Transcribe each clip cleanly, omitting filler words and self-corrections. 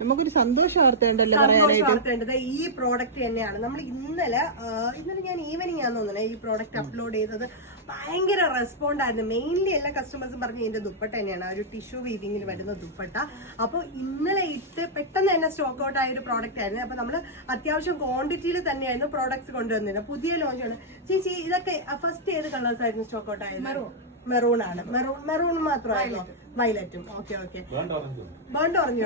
നമുക്കൊരു സന്തോഷ വാർത്തയുണ്ടല്ലോ വാർത്തയുണ്ട്. ഈ പ്രോഡക്റ്റ് തന്നെയാണ് നമ്മൾ ഇന്നലെ ഞാൻ ഈവനിങ് ആണെന്ന് തോന്നുന്നു ഈ പ്രോഡക്റ്റ് അപ്ലോഡ് ചെയ്തത്. ഭയങ്കര റെസ്പോണ്ട് ആയിരുന്നു. മെയിൻലി എല്ലാ കസ്റ്റമേഴ്സും പറഞ്ഞു ഇതിന്റെ ദുപ്പട്ട തന്നെയാണ്, ഒരു ടിഷ്യൂ വീവിങ്ങിൽ വരുന്ന ദുപ്പട്ട. അപ്പോൾ ഇന്നലെ ഇട്ട് പെട്ടെന്ന് തന്നെ സ്റ്റോക്ക് ഔട്ട് ആയ ഒരു പ്രോഡക്റ്റ് ആയിരുന്നു. അപ്പൊ നമ്മൾ അത്യാവശ്യം ക്വാണ്ടിറ്റിയിൽ തന്നെയായിരുന്നു പ്രോഡക്ട്സ് കൊണ്ടുവന്നിരുന്നത്. പുതിയ ലോഞ്ചാണ്. ചേച്ചി ഇതൊക്കെ ഫസ്റ്റ് ഏത് കളേഴ്സ് ആയിരുന്നു സ്റ്റോക്ക് ഔട്ട് ആയത്? മെറൂൺ ആണ്. മെറൂൺ മാത്രമായിരുന്നു. വയലറ്റും. ഓക്കെ ബേൺഡ് ഓറഞ്ച്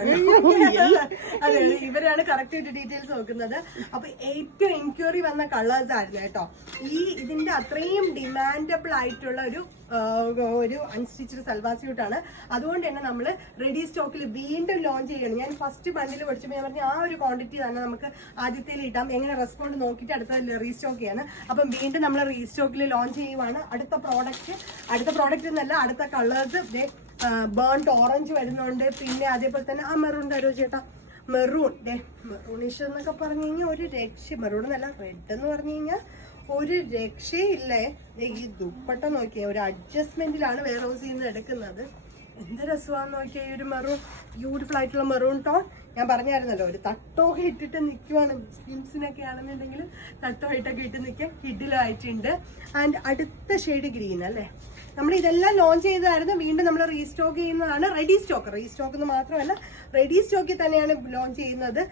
അതെ, ഇവരാണ് കറക്റ്റ് ആയിട്ട് ഡീറ്റെയിൽസ് നോക്കുന്നത്. അപ്പൊ ഏറ്റവും എൻക്വയറി വന്ന കളേഴ്സ് ആയിരുന്നു കേട്ടോ. ഇതിന്റെ അത്രയും ഡിമാൻഡബിൾ ആയിട്ടുള്ള ഒരു അൺസ്റ്റിച്ച്ഡ് സൽവാർ സ്യൂട്ടാണ്. അതുകൊണ്ട് തന്നെ നമ്മൾ റെഡി സ്റ്റോക്കിൽ വീണ്ടും ലോഞ്ച് ചെയ്യണം. ഞാൻ ഫസ്റ്റ് ബണ്ടിൽ പഠിച്ചപ്പോൾ ഞാൻ പറഞ്ഞു ആ ഒരു ക്വാണ്ടിറ്റി തന്നെ നമുക്ക് ആദ്യത്തേൽ ഇടാം, എങ്ങനെ റെസ്പോണ്ട് നോക്കിയിട്ട് അടുത്ത റീസ്റ്റോക്ക് ചെയ്യാണ്. അപ്പം വീണ്ടും നമ്മൾ റീസ്റ്റോക്കിൽ ലോഞ്ച് ചെയ്യുവാണ്. അടുത്ത പ്രോഡക്റ്റ് എന്നല്ല, അടുത്ത കളേഴ്സ് ബേൺഡ് ഓറഞ്ച് വരുന്നുണ്ട്. പിന്നെ അതേപോലെ തന്നെ ആ മെറൂൺ തരുമോ ചേട്ടാ? മെറൂണിഷ് എന്നൊക്കെ പറഞ്ഞു കഴിഞ്ഞാൽ ഒരു രക്ഷ. മെറൂൺ എന്നല്ല, റെഡ് എന്ന് പറഞ്ഞു കഴിഞ്ഞാൽ ഒരു രക്ഷയില്ലേ. ഈ ദുപ്പട്ട നോക്കിയാൽ ഒരു അഡ്ജസ്റ്റ്മെന്റിലാണ് വെയർ ഹൗസിൽ നിന്ന് എടുക്കുന്നത്. എന്ത് രസമാണെന്ന് നോക്കിയാൽ ഈ ഒരു മെറൂൺ, ബ്യൂട്ടിഫുൾ ആയിട്ടുള്ള മെറൂൺ ടോൺ. ഞാൻ പറഞ്ഞായിരുന്നല്ലോ ഒരു തട്ടോക്കെ ഇട്ടിട്ട് നിൽക്കുവാണ്. സ്കിൻസിനൊക്കെ ആണെന്നുണ്ടെങ്കിൽ തട്ടോയിട്ടൊക്കെ ഇട്ട് നിൽക്കാൻ കിഡിലായിട്ടുണ്ട്. ആൻഡ് അടുത്ത ഷെയ്ഡ് ഗ്രീൻ അല്ലേ. നമ്മൾ ഇതെല്ലാം ലോഞ്ച് ചെയ്തതായിരുന്നു. വീണ്ടും നമ്മൾ റീസ്റ്റോക്ക് ചെയ്യുന്നതാണ്. റീസ്റ്റോക്ക് എന്ന് മാത്രമല്ല, റെഡി സ്റ്റോക്കിൽ തന്നെയാണ് ലോഞ്ച് ചെയ്യുന്നത്.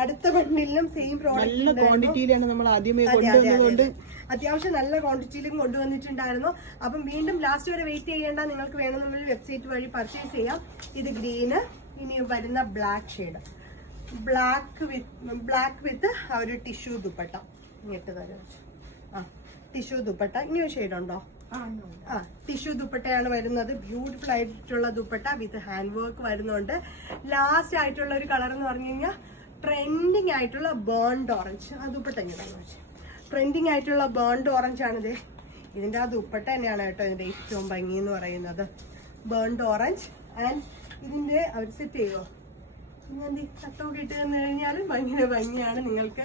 അടുത്ത ബണ്ടിലും സെയിം പ്രോഡക്റ്റ് അത്യാവശ്യം നല്ല ക്വാണ്ടിറ്റിയിലും കൊണ്ടുവന്നിട്ടുണ്ടായിരുന്നു. അപ്പം വീണ്ടും ലാസ്റ്റ് വരെ വെയിറ്റ് ചെയ്യേണ്ട, നിങ്ങൾക്ക് വേണമെന്നുണ്ടെങ്കിൽ വെബ്സൈറ്റ് വഴി പർച്ചേസ് ചെയ്യാം. ഇത് ഗ്രീന്. ഇനി വരുന്ന ബ്ലാക്ക് ഷെയ്ഡ്, ബ്ലാക്ക് വിത്ത് ആ ഒരു ടിഷ്യൂ ദുപ്പട്ട. ഇങ്ങോട്ട് തരാം. ടിഷ്യൂ ദുപ്പട്ട. ഇനി ഒരു ഷെയ്ഡ് ഉണ്ടോ? ടിഷ്യൂ ദുപ്പട്ടയാണ് വരുന്നത്. ബ്യൂട്ടിഫുൾ ആയിട്ടുള്ള ദുപ്പട്ട വിത്ത് ഹാൻഡ് വർക്ക് വരുന്നുണ്ട്. ലാസ്റ്റ് ആയിട്ടുള്ള ഒരു കളർ എന്ന് പറഞ്ഞു കഴിഞ്ഞാൽ ട്രെൻഡിങ് ആയിട്ടുള്ള ബേൺഡ് ഓറഞ്ച്. ആ ദുപ്പട്ട ട്രെൻഡിങ് ആയിട്ടുള്ള ബേൺഡ് ഓറഞ്ച് ആണിത്. ഇതിന്റെ ആ ദുപ്പട്ട തന്നെയാണ് കേട്ടോ ഇതിന്റെ ഏറ്റവും ഭംഗി എന്ന് പറയുന്നത്. Burned orange. ആൻഡ് ഇതിന്റെ അവർ സെറ്റ് ചെയ്യുമോ? തട്ടൊക്കെ ഇട്ട് തന്നു കഴിഞ്ഞാലും ഭയങ്കര ഭംഗിയാണ്. നിങ്ങൾക്ക്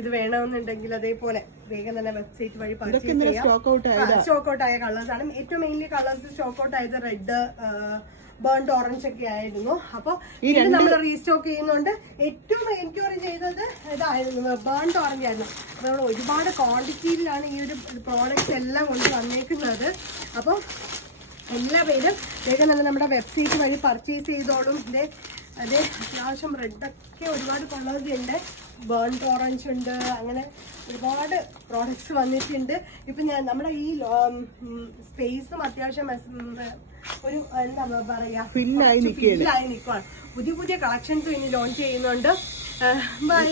ഇത് വേണമെന്നുണ്ടെങ്കിൽ അതേപോലെ വേഗം തന്നെ വെബ്സൈറ്റ് വഴി പർച്ചേസ് ചെയ്യാം. സ്റ്റോക്ക് ഔട്ട് ആയ കളേഴ്സ് ആണ്. ഏറ്റവും മെയിൻലി കളേഴ്സ് സ്റ്റോക്ക് ഔട്ട് ആയത് റെഡ്, ബേൺഡ് ഓറഞ്ച് ഒക്കെ ആയിരുന്നു. അപ്പൊ ഇത് നമ്മൾ റീസ്റ്റോക്ക് ചെയ്യുന്നുണ്ട്. ഏറ്റവും എൻക്വയറി ചെയ്തത് ഇതായിരുന്നു, ബേൺഡ് ഓറഞ്ച് ആയിരുന്നു. നമ്മൾ ഒരുപാട് ക്വാണ്ടിറ്റിയിലാണ് ഈ ഒരു പ്രോഡക്റ്റ് എല്ലാം കൊണ്ട് വന്നേക്കുന്നത്. അപ്പോൾ എല്ലാ പേരും വേഗം തന്നെ നമ്മുടെ വെബ്സൈറ്റ് വഴി പർച്ചേസ് ചെയ്തോളും. അതേ അത്യാവശ്യം റെഡൊക്കെ ഒരുപാട് കളേഴ്സ് ഉണ്ട്, ബേൺഡ് ഓറഞ്ച് ഉണ്ട്, അങ്ങനെ ഒരുപാട് പ്രോഡക്ട്സ് വന്നിട്ടുണ്ട്. ഇപ്പൊ നമ്മുടെ ഈ സ്പേസും അത്യാവശ്യം ഒരു എന്താ പറയാ ഫില്ലായി നിൽക്കുകയാണ്. പുതിയ കളക്ഷൻസും ഇനി ലോഞ്ച് ചെയ്യുന്നുണ്ട്. ബൈ.